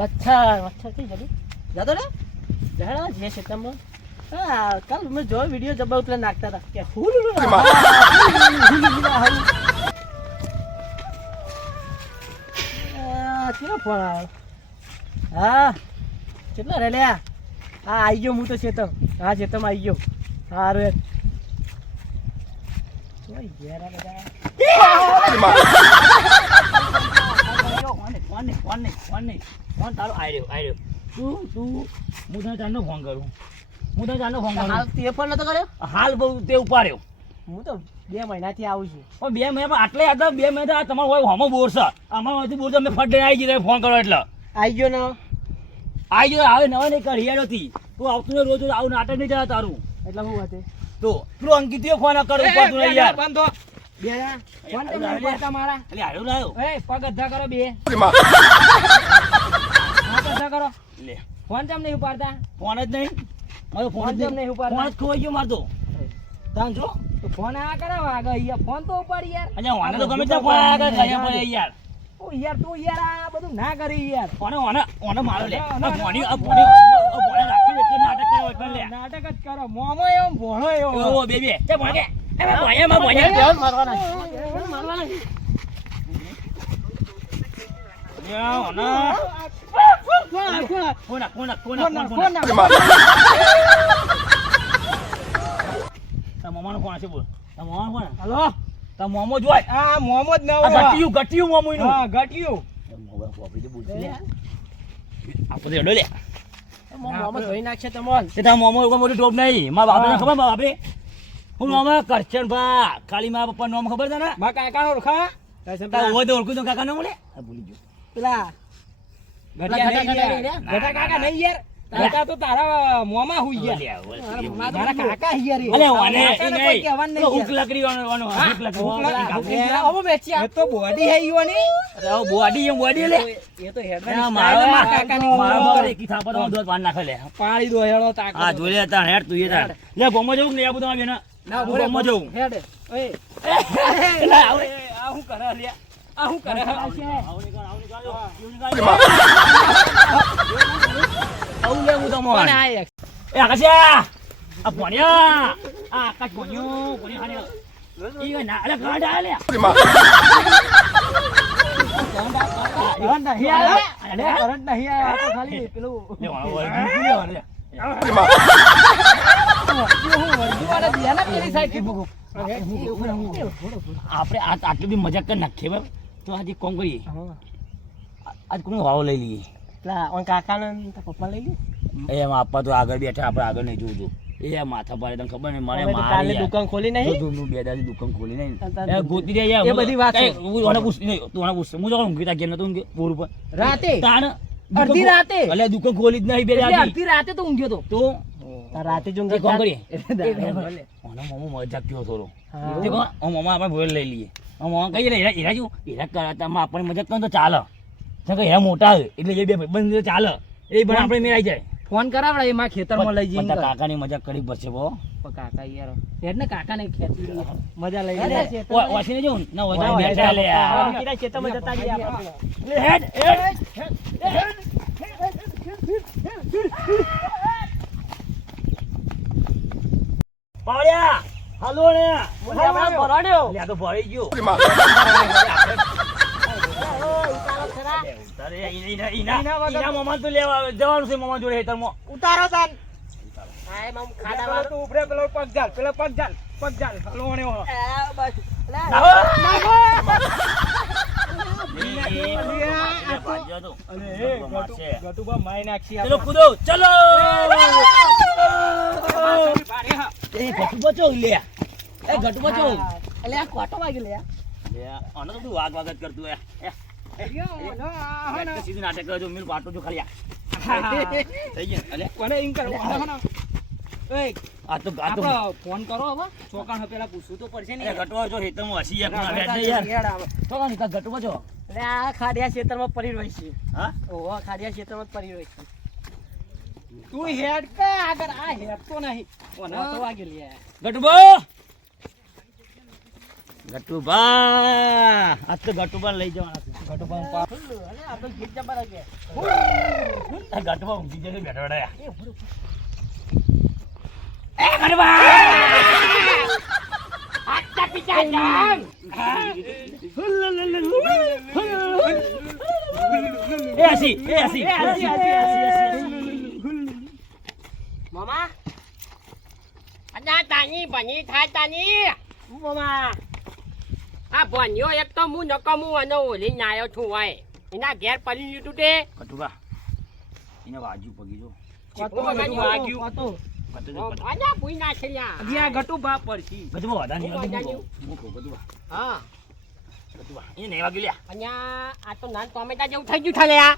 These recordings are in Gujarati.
મચ્છર થી જડી જતો રે જરા જે છે તમે કાલ મેં જો વિડિયો જબ્બા ઉપર નાખતા હતા કે કેનો ફોન આવ્યો હા કેટલા રે લે હા આવી ગયો હું તો ચેતમ હા ચેતમ આવી ગયો સારું એક ફોન તારો આર્યો તું હું તને ચાંદનો ફોન કરું હાલ તે ફોન નતો કર્યો હાલ બહુ તે ઉપાડ્યો હું તો 2 મહિનાથી આવું છું પણ 2 મહિનામાં આટલે હતા 2 મહિના તમારો હોય હોમો બોર છે અમારથી બોર તમે ફટ દઈને આવી ગઈ ફોન કરો એટલે આવી ગયો ને આવી ગયો હવે નવા નહીં કરી હતી તું આવતું ને રોજ આવું નાટક નહીં જરા તારું એટલે હું હતું તો પેલો અંકિતિયો ફોન કરું પડતું નહીં યાર બંધો બે ફોન તો નહીં પડતા મારા એટલે આવ્યો ના આવ્યો એ પગ અધા કરો બે અધા કરો લે ફોન કેમ નહીં ઉપાડતા ફોન જ નહીં મારો ફોન જ નહીં ઉપાડતા ફોન જ ખોવાઈ ગયો મારતો તાન જો તો ફોન આ કરાવ આગળ યાર ફોન તો ઉપાડી યાર અલ્યા વાને તો ગમે ત્યાં ફોન આગળ ગયા પડે યાર ઓ યાર તું યાર આ બધું ના કરી યાર ઓને મારો લે ભોણી રાખી એટલે નાટક કરે એટલે લે નાટક જ કરો મોમો એવો ભોળો એવો ઓ બેબી તે ભોણે એ ભોણિયા મારવાના યા ઓના કોના તા મોમાનો કોણ છે બોલ તા મોમાનો કોણ હલો તા મોમો જોય આ મોમો જ ના ગટિયું મોમો નું હા ગટિયું મોબા કોપી તો બોલતી આપણે એડો લે મોમો ધોઈ નાખશે તમોન તે તા મોમો કોઈ મોટી ટોપ નહીં મારા બાપને ખબર બાપે હું નામ કરચન ભા ખાલી મારા પપ્પા નામ ખબર છે ને મા કાકાનો ઓળખા તા ઓય તો ઓળખું તો કાકા નો મળે ભૂલી ગયો પેલા ગટા કાકા નહીં યાર કાકા તો તારા મોમાં હુઈ ગયા મારા કાકા યાર અલે ઓને ઉક લકડી ઓનો ઉક લકડી હવે બેચ્યા તો બોડી હે ઈવાની અરે બોડી લે એ તો હેડ મારો કાકાની મારો એકી થાપા તો દોત પાન નાખે લે પાડી દો હેડો તાક આ જોઈ લે તા હેડ તું એ તા લે ગોમો જવું ને આ બધું આવે ને ના ગોમો જવું હેડ ઓય લા આવડે આ હું કરે લે આ હું કરે આવની આવું લે હું તો મોન કોણ આ એક એ આકાશા આ ભણ્યા આ આકાશ ભણ્યો હાને ઈ ના અલે ગાડા લે કરંટ નહીં આયા તો ખાલી પેલું લે આપણે આટલી બી મજાક કરી નાખીએ બરાબર તો આજે કોમ કરીએ આજ કોનો વાવ લઈ લઈએ કાકા ને પપ્પા લઈ લે એમ આપવા તો આગળ બેઠા આપણે આગળ નહીં જોવું એ માથા પાડે તને ખબર નહીં મારે કાલે દુકાન ખોલી નહીં બે દાદી દુકાન ખોલી નહીં ગોતી દે એ બધી વાત પૂછ નહીં તું પૂછ હું જવાનું ઊંઘી તા ઘેર નતો ઊંઘ્યો પૂર ઉપર રાતે તાણ અડધી રાતે એટલે દુકાન ખોલી જ નહીં બે દાદી અડધી રાતે તો ઊંઘ્યો તો રાતે જ ઊંઘ્યો કોમ કરીએ ઓનો મોમો મજાક થયો થોડો દેખો ઓ મોમા આપણે ભોળ લઈ લઈએ ઓ મોમા કહીએ હીરા જો હીરા કરાતા આપણે મજાક કરો તો ચાલે કે હીરા મોટા એટલે એ બે બંધ ચાલે એ પણ આપણે મેળાઈ જાય ફોન કરાવડા એ માં ખેતરમાં લઈ જઈને કાકાની મજાક કરી પડશે બો કાકા યાર હેડ ને કાકાને ખેતી મજા લઈ લે વાસીને જો ના ઓજા બેઠા લે કીરા ખેતરમાં જતા રહ્યા આપણે હેડ પાડ્યા હાલો ને મને આપણે ભરાડ્યો લે તો ભરી ગયો તારે ઈના મમા તો લેવા જવાનું છે મમા જોડે હેતરમાં ઉતારો તાન આય મમ ખાડા વાળો તું ઉપરે પેલો પગ જાલ હલોણે હો બસ નાખો ગટુબા માઈ નાખી ચલો કૂદો ચલો એ ગટુબા ચો લે એ ગટુબા ચો અલે આ કોટો વાગી લે આનો તો તું વાગ જ કરતું સીધી નાટક કરજો મિલ પાટો જો ખાલી થઈ ગયા અલે કોને ઇન કરો એ આ તો ફોન કરો હવે ચોકાણ પેલા પૂછવું તો પડશે ને ગટવા જો હેતમાં હસી એક ના બેઠ યાર તો કાની કા ગટવા જો એટલે આ ખાડિયા ક્ષેત્રમાં પડી રહી છે હા ઓહો ખાડિયા ક્ષેત્રમાં પડી રહી છે તું હેડ કા આગળ આ હેડ તો નહીં કોને તો વાગી લે ગટુબા ગટુબા આ તો ગટુબા લઈ જવાના છે અરે આ તો ગીત જબર છે. ગટુબા ઊંઘી જઈને બેઠા બેઠા એ ઉભો રહો. મામા અચ્છા તાની ભણી થાય તાની મામા આ ભણ્યો એક તો હું નકમું અને ઓલી નાયો છું હોય એના ઘેર પડી લીધું તે ગટુબા એને વાજુ પગી જો કોતો વાગ્યું. કોતો અને ભૂઈ નાખ્યા દિયા ગટુ બાપ પડતી. ગટુબા વાદા નહીં હું વાદાન્યું. મૂકો ગટુબા હા ગટુબા એને નહીં વાગ્યું લ્યા અને આ તો નાન ટોમેટા જેવું થઈ ગયું છે આ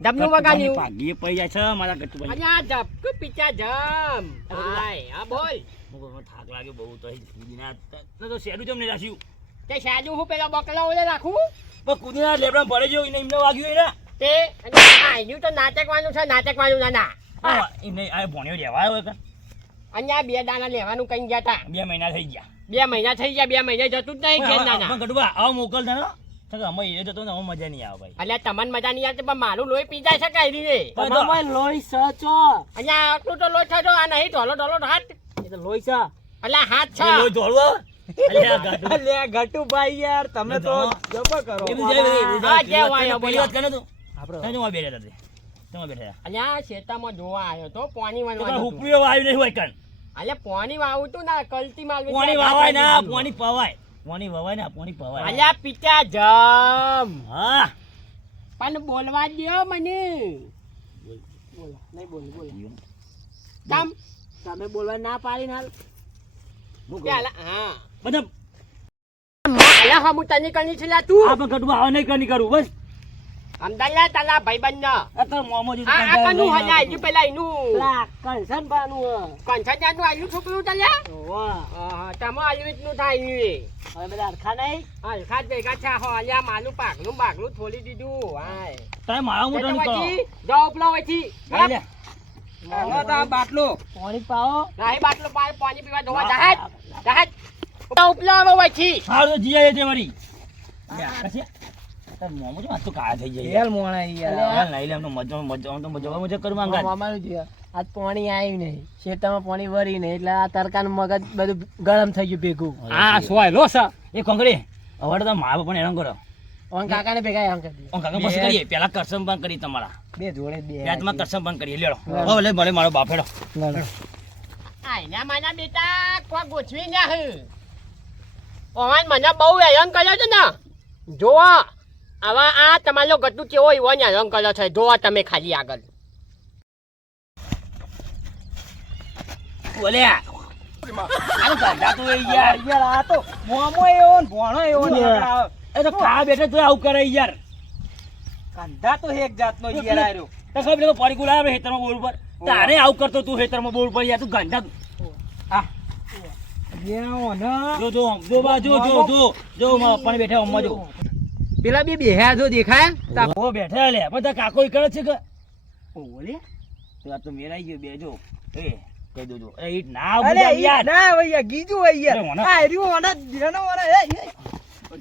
જમનું વગાડ્યું પાઘીએ પડી જાય છે મારા ગટુબા અને આ જપકું પીચા જમ હાય હા બોલ મૂકો થાક લાગ્યો બહુ તો કુદીના તો શેડું જમ નહીં રાખ્યું તે સાદું હું પેલા બકલા ઓલે રાખું પણ કુદીના લેબડા પડે જો એને એમને વાગ્યું એને તે અને આયુ તો નાટકવાનું છે નાટકવાનું નાના એમને આ ભણ્યો રહેવાયો હોય કાં અને આ 2 દાણા લેવાનું કઈ ગયા તા 2 મહિના થઈ ગયા 2 મહિના થઈ ગયા 2 મહિના જતું જ નહીં ઘેર નાના પણ ગટુબા આવો મોકલતા ને તો અમે એ જતો ને અમે મજા નહીં આવે ભાઈ અલ્યા તમને મજા નહીં આવતી પણ મારું લોહી પી જાય છે કઈ રીતે મામા લોહી સચો. અહીંયા આટલું તો લોહી થતો આ નહીં ઢોલો હાથ એ તો લોહી છે. અલ્યા હાથ છે લોહી ધોળવો અલ્યા ગાટુ અલ્યા ગટુભાઈ યાર તમે તો જબર કરો. એનું જાય હા, કેવાય, પહેલી વાત કરે તું આપણો તમે બેઠા હતા તમે બેઠા અલ્યા શેતામાં જોવા આવ્યો તો પાણી હતા વાળવાનું હુપરીઓ વાવ્યું નહીં હોય કણ અલ્યા પાણી વાવું તું ના કલતી માલ પાણી વાવાય ના પાણી પવાય પાણી વવાય ના પાણી પવાય અલ્યા પીતા જમ હા પણ બોલવા દ્યો મને બોલો નહીં બોલ બોલ તમ તમે બોલવા ના પાડી હાલ. પેલા હા બધા અલ્યા હા હું તને કની છે લ્યા તું આપણે ગટુબા આવા નહીં કની કરું બસ અમદાવાદ તારા ભાઈબંધ ના અત્યારે મોમો જેવું આ કનું હજા આયુ પેલા એનું પેલા કંસન પાનું કંઠાજાનું આયુ છોકરું તલ્યા વાહ હા તમે આયુ એટલું થાય હવે બધા હરખા નહીં. હલખા જ ભેગા છે હો અલ્યા માલું પાકલું બાકલું થોડી દીધું હાય તમે મારા મોટો નહીં કરો જાઓ પેલા વહીથી લે બાટલો પાણી પાવો. નહીં બાટલો પાણી પીવા જોવા જહાજ જહાજ ઉપલા હવે વહીથી હાલ તો જીયા તે મારી પછી તાર મોમો જો આ તો કાળા થઈ જાય હેલ મોણા યાર. યાર નહીં લે એમનો મજા કરું માંગા મામાનું જ આજ પાણી આવ્યું નહીં શેતામાં પાણી વરી નહીં એટલે આ તડકાનું મગજ બધું ગરમ થઈ ગયું ભેગું. આ સોય લો સા એ કોંગરી હવે તો મારા પણ હેરાન કરો ઓન કાકાને ભેગા આમ કરી દીધા. ઓન કાકા પછી કરીએ પેલા કરસમ બંધ કરી તમારા બે જોડે બે વ્યાજમાં કરસમ બંધ કરીએ લેડો હવે લે ભલે મારો બાપેડો આયના માના બેટા કોઈ ગોઠવી ના હે ઓહન મને બહુ હેરાન કર્યો છે ને જોવા આવા આ તમારો ગટુ કેવો એવો હેરાન કર્યો છે જોવા તમે ખાલી આગળ બોલે આનો ગાંડા તો એ યાર યાર આ તો મોમો એવો ને ભોણો એવો ને યાર. એ તો ખા બેઠે તો આવું કરે યાર કાંધા તો એક જાતનો યાર આર્યો. તો ખબર પાણી ગુલાવે હેતરમાં બોલ પર તારે આવું કરતો તું હેતરમાં બોલ પર યાર તું ગાંડા આ જો જો જો બા જો જો જો જો પાણી બેઠા અમ્મા જો પેલા બે બેહ્યા જો દેખાય ઓ બેઠા લે બધા કાકો ઈ કરે છે કે ઓલે તો આ તો મેરાઈ ગયો બેજો એ કહી દોજો એ ઈટ ના અરે બુજા યાર ના ભૈયા ગીજું હોય યાર. અરે ઓના. આ રહ્યું ઓના ધીરાનો ઓના એ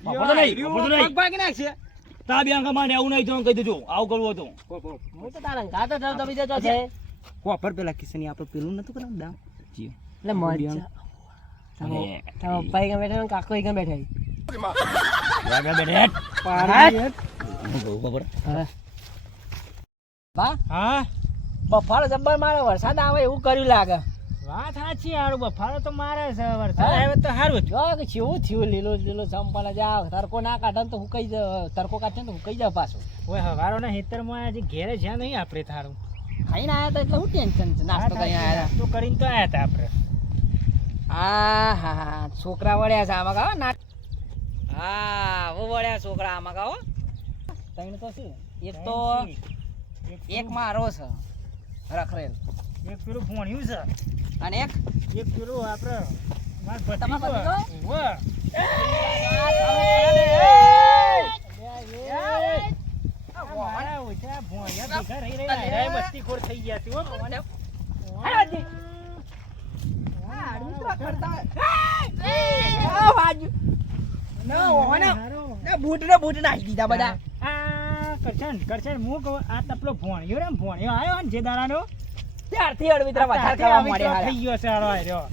બાપા તો નહીં, બાપા તો નહીં. ભાગી નાખશે. તા બેંકા માં આવું નહીં તો કહી દેજો આવું કરવું હતું હું તો તારા ઘાતો થયો તો બીજો છે કોપર પેલા કિસની આપણે પેલું નતું કરવાનું દામ એટલે મજા તારો પપ્પા અહીં બેઠા ને કાકો અહીં બેઠા બેઠે પાડે ખબર બા હા બફારો જબ્બર મારે વરસાદ આવે એવું કર્યું લાગે. વાત સાચી હારું બફારો તો મારે છે હા? વરસાદ આવે તો સારું જ જો કે કેવું થયું લીલો લીલો સંપાલા જાવ તરકો ના કાઢે ને તો હુકાઈ જાય તરકો કાઢે ને તો હુકાઈ જાય પાછું. ઓય હવારોના ખેતરમાં હજી ઘેરે જ્યાં નહીં આપણે થારું ખાઈને આવ્યા હતા એટલે શું ટેન્શન છે નાસ્તો કરીને આવ્યા નાસ્તો કરીને તો આયા હતા આપણે હા હા હા છોકરા વળ્યા છે આમાં ગાઓ ના હા ઓ વળ્યા છોકરા આમાં ગાઓ તઈને તો શું એક તો એક મારો છે રખરેલ એક પેલું ભોણ્યું છે અને એક એક પેલું આપણે માર તમાર ભત્રીજો. ભત્રીજો? ઓવે. મારા ઓછા ભોણિયા ભેગા રહી રહ્યા હાયરાએ મસ્તીખોર થઈ ગયા છે, હો. હારો. બૂટ નાખી દીધા બધા. આ કરશન હું કહું આ તપલો ભોણિયો રે ભોણિયો આવ્યો ને જે દાડાનો ત્યારથી અડવિતરા વધારે ત્યારથી ખાવા આવી માંડ્યા તો થઈ ગયો છે હારો હાર્યો.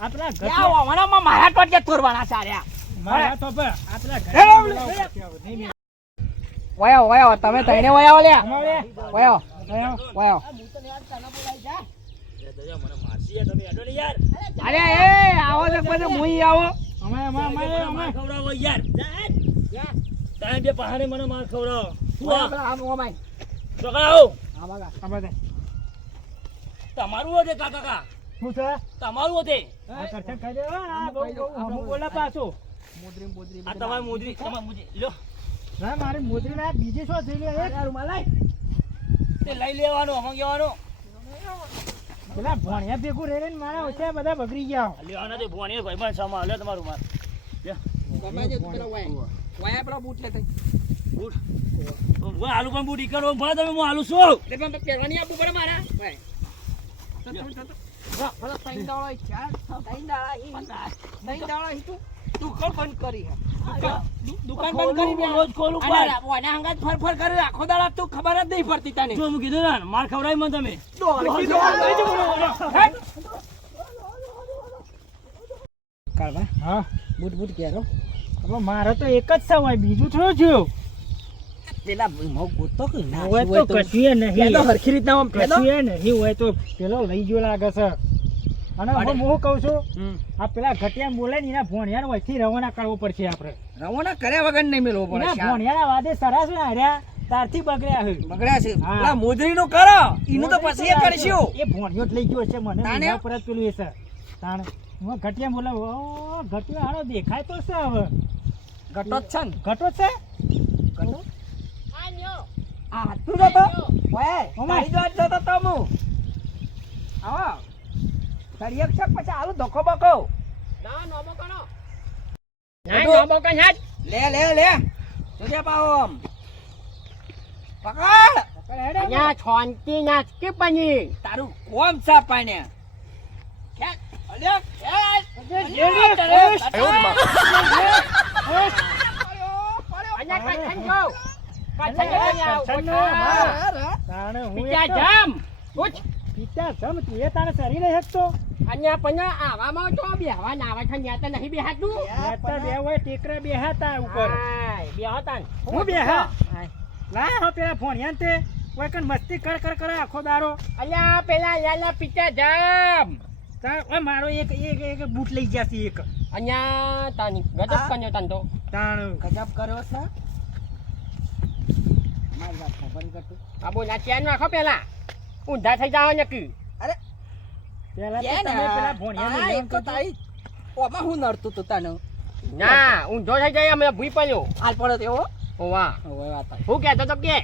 આપણા ત્યાં વાવણામાં મારા ટોટલે તોરવાના સાર્યા. મારા તો પર આપણા ઘરે હેલો, બોલાવવું હેલો. પડશે હવે. નહીં, વયો તમે તઈને વયો લ્યા. અમારે વયો આયો. મને મારશી યાર, તમે હેડો ને યાર. અરે એ આવો તો બધું મુઈ આવો. મને માર ખવડાવો યાર. તારે બે પહાડે મને માર ખવડાવો. શું આ? આમ ઓમાય. છોકરા આવો. આ બગા. તમારું હોતે કાકા. શું છે? તમારું હોતે. આ કરશન ખાઈ દે. આ બહુ હમું બોલા પાછું. આ તમારી મોદરી લો. ના મારી મોજરી ના બીજી શું થઈ ગઈ? તે લઈ લેવાનો મંગાવવાનો. પેલા ભોણિયા ભેગું રહે ને મારા ઓછા બધા બગડી ગયા. લેવાના તે ભોણી ભાઈબંધ સામા લે તમારું માર. વયા પેલા બૂટ લે તઈ. બૂટ. હું આલુ પણ બૂટ ઈકડો ભા તમે હું આલુ છું. એટલે પણ પહેરવાની આપું પડે મારા. ભાઈ. ભલા તઈ દાળો ઈ ચાર. તઈ દાળો ઈ તું દુકાન બંધ કરી હે. દુકાન બંધ કરી દે. રોજ ખોલું અને ભાઈ. ઓને હંગાત ફર કરે આખો દાડા તું ખબર જ નહીં પડતી તને. જો હું કીધું ને માર ખવડાવી મને તમે. કાળવા હા બૂટ કેરો. હવે મારે તો એક જ સવાય બીજું થોડું થયું. પેલા મો ગોતો કે ના હોય તો કશું એ નહીં તો હરખી રીતના આમ ફેદો. કશું નહીં હોય તો પેલો લઈ ગયો લાગે છે. અને હવે હું કહું છું આ પેલા ઘટિયા બોલે ને એના ભોણિયાને વહીથી રવાના કરવો પડશે આપણે. રવાના કર્યા વગર નહીં મેળવો પડે. એના ભોણિયાના વાદે સરાસ ને હાર્યા તારથી બગડ્યા છે. બગડ્યા છે. હા. પેલા મોજરીનું કરો. ઈનું તો પછી એ કરશું. એ ભોણિયો જ લઈ ગયો છે મને તાણે? એના પર જ પેલું એ છે તાણે હું ઘટિયા બોલે ઓ ઘટિયો હારો દેખાય તો છે હવે ઘટો જ છે ને. ઘટો છે ઘટો. આ હાથું જતો. ઓય ઓમાય. તારી જોડે જતો તો હું. આવો. તારી એક શક પછી આલુ ધોકો બકો. લે. જોજે પાવો આમ. પકડ. અહીંયા છોંતી નાચકી બની તારું કોમ છે પાણે. ખેંચ. અલ્યા ખેંચ. અહીંયા કચ્છન જો કચ્છન જો અહીંયા કચ્છનનો. ઉઠા. તાણે હું પીતા એક તો- જામ ઉઠ પિતા જમ તું એ તારે સરી નહીં શકતો. અહીંયા પણ આવામાં તો બેહવા નાવા છે ત્યાં તો નહીં બેહાતું નેતા બે હોય ટેકરા બેહાતા ઉપર. હાય બેહો તાન હું બેહા લાય હો પેલા ભોણિયાને તે કોઈ કણ મસ્તી કર કરે આખો દારો. અલ્યા પેલા યાલા પીતા જામ તાર ઓય મારો એક બૂટ લઈ ગયા છે એક. અહીંયા તાની ગજબ હા? કર્યો તાન તો તાણ ગજબ કર્યો છે. મારી વાત ખબર કરતું. આ બોલ આ ચેન નાખો પેલા ઊંધા થઈ જાવ નક્કી અરે પેલા તો કે તમે ના. પેલા ભોણિયાને આ લેવાનું એક તો કરજો. તારી ઓમાં હું નડતું તું તને. ના ઊંધો થઈ જાય અમે ભૂઈ પડ્યો હાલ પડ્યો તેવો. ઓવા ઓય વાત આવી. હું કહેતો તો કે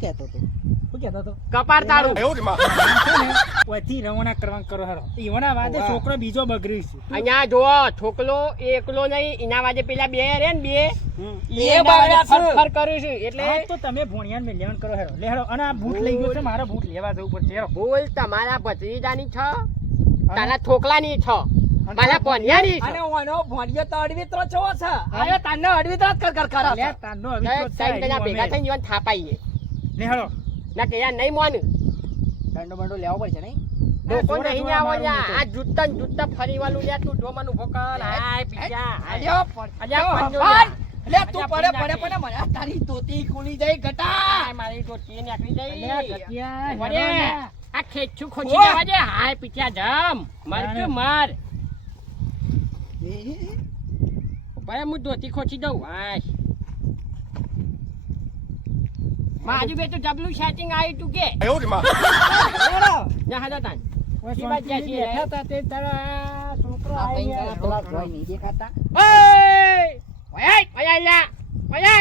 કહેતો તો. શું કહેતો તો? કપાર તારું ઓયથી રવાના કરવાનું કરો હારો. ઈવોના વાદે ઓવા. છોકરો બીજો બગડી છે. અહીંયા જો છોકલો એકલો નહીં એના વાજે પેલા બે રે ને બે એ બગડ્યા છે. ફર કર્યું છે એટલે હા તો તમે ભોણિયાને મેં લેવાનું કરો હેરો. લે હેરો. અને આ બૂટ લઈ ગયો છે મારો બૂટ લેવા જવું પડશે હેરો. ભૂલ તમારા ભત્રીજાની છ તારા છોકલાની છ મારા પોન્યાની અને છે ઓનો ભોંડિયો તો અડવિત્રો ચવો છે. અરે તને અડવિત્રો જ કર કરે લે છે. તારનો અવિશ્વાસ ત્રણ થાય જણા એવું ભેગા અમે. થઈને જીવન થાપાઈએ લે હેરો. ના કે યાર નહીં મોન દંડો બંડો લેવો પડશે નહીં? લોકો જોડે નહીં જોડે આવો મારું લ્યા તો. આ જૂતા ને જૂતા ફરી વાળું લ્યા તું ડોમાનું ઉભો કર હાય પીજા અલ્યો પણ. અલ્યા જો, પણ જો ભાઈ. લ્યા. લે તું અલ્યા પડે પણ મને આ તારી ધોતી ખુલી જાય ગટા. મારી તો ટી નીકળી અલ્યા જઈ ગટિયા, વળે. હેરો ના. આ ખેંચું ખોચી ઓય. જવા દે હાય પીછા જમ મર કે માર ભાઈ હું ધોતી ખોચી દઉં હાય મારી બે તો જબલું સેટિંગ આવ્યું તું કે ના હાલો તાન ઓય ઈ બાજુ શાંતિથી જશે, બેઠા તા તે તારા છોકરો આ આવી તઈ ગયા. પેલા જોઈ નહીં દેખાતા. ઓય ઓય લ્યા ઓય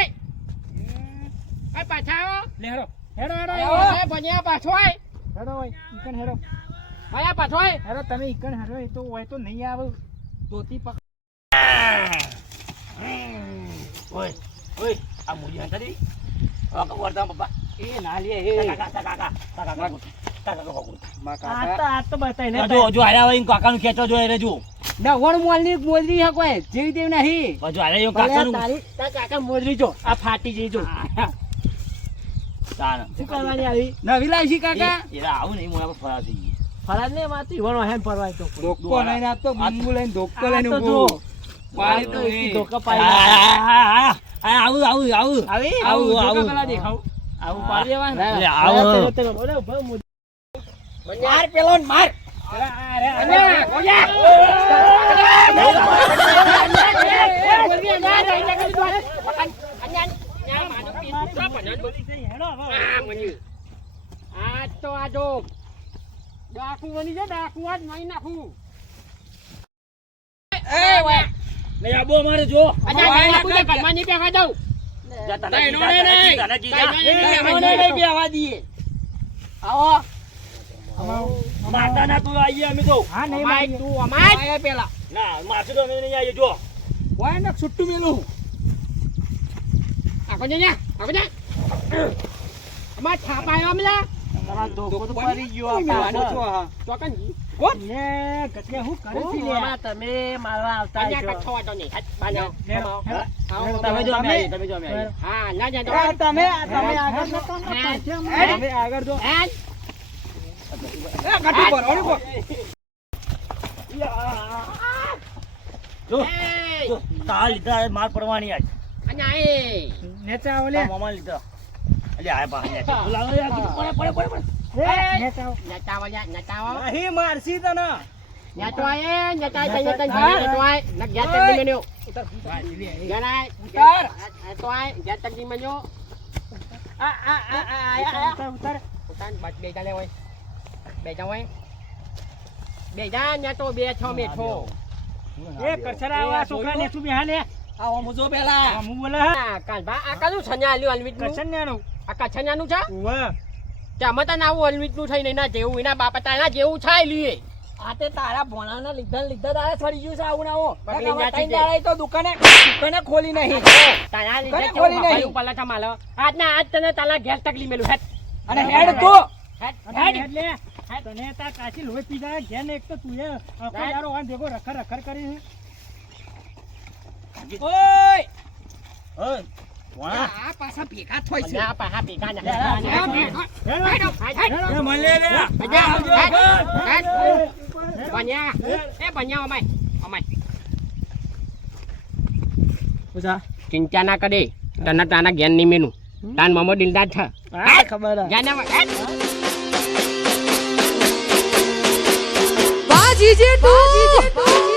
ઓય પાછા આવો લે હેરો. હેરો હેરો ઓય ભણ્યા પાછો આય હેરો ઓય ઈકણ હેરો. ઓય પાછો આય હેરો તમે ઈકણ હેરો એ તો હોય તો નહીં આવે. ધોતી પકડ. ઓય ઓય આ મોજી હંતા દે. આ કવરતા પપ્પા. એ ના લે એ. કાકા માં આ કાકા. તો બતાય લે જો જો આયા હોય કાકાનું ખેંચો જો રે જો નવ્વાણું મોલની મોજરી છે કોઈ જેવી તેવી નહીં પાછું આલે એવું ભલે કાકાનું તારી તારા કાકા મોજરી જો આ ફાટી જઈ જો તાણ શું કરવાની આવી નવી લાવી કાકા એરા આવું નહીં મોયા પર ફરા થઈ ગઈ ફરાજ ને માતી ઈવણો હેમ પરવાય તો ધોકો લઈને આપતો બમ્બુ લઈને ધોકો લઈને આ તો ઊભો. જો. પાડી આ તો તો એ. એકી ધોકા આ, પાડી આ, આ, આવું આવું આવું આવી આવું, ધોકા આવું. પેલા દેખાવ આવું પાડી દેવાય ને. એટલે આવો. માર પેલો ને માર નહીં આબો મારે જો માતા ના તું આવીએ અમે તો હા નહીં મારી. આયા પેલા ના માથે તો અમે નહીં આવીએ જો વાય ને છૂટું મેલું ધોકો તો પડી ગયો આપણો છો હા લે, ગટલે હું કરે છે લે? તમે મારવા આવતા તમે જો અમે આવીએ તમે જો અમે આવીએ હા ના જા આ તમે આગળ નતો ને પાછળ તમે આગળ જો કાઠું પર ઓડી પર જો જો તાર લીધા માર પડવાની આજ નેચા આવો લે. મામા લીધા અલે આય પા બોલાવો યાર પડે પડે પડે પડે નેચા આવો. અહીં મારસી તને ઉતાર, ઉતાર. એ કરછરા આવા છોકરા નેચું બેહા લે. આવો મુજો પેલા આ હું બોલે હા. કરશન નેનું. ઉવ્વ. આ તે તારા ભોણાના લીધા તારે સડી ગયું છે આવું ને આવું પકડી નકર નાખી ત્રણ દે. દાડા તો દુકાને ખોલી નહીં અને હેડ તું અને હેડ લે. તને તાર કાચી લોહી પી જાય. ઘેર ને એક તો તું એ આખો દાડો આમ ભેગો રખર રખર કરી છે. ઓય ઓય વાહ આ પાછા ભેગા થોય છે એ મળે લે ચિંતા ના કરે તને તાના જ્ઞાન નહીં મેનું તાન મમો દિલદાર છે હા ખબર Bajije tu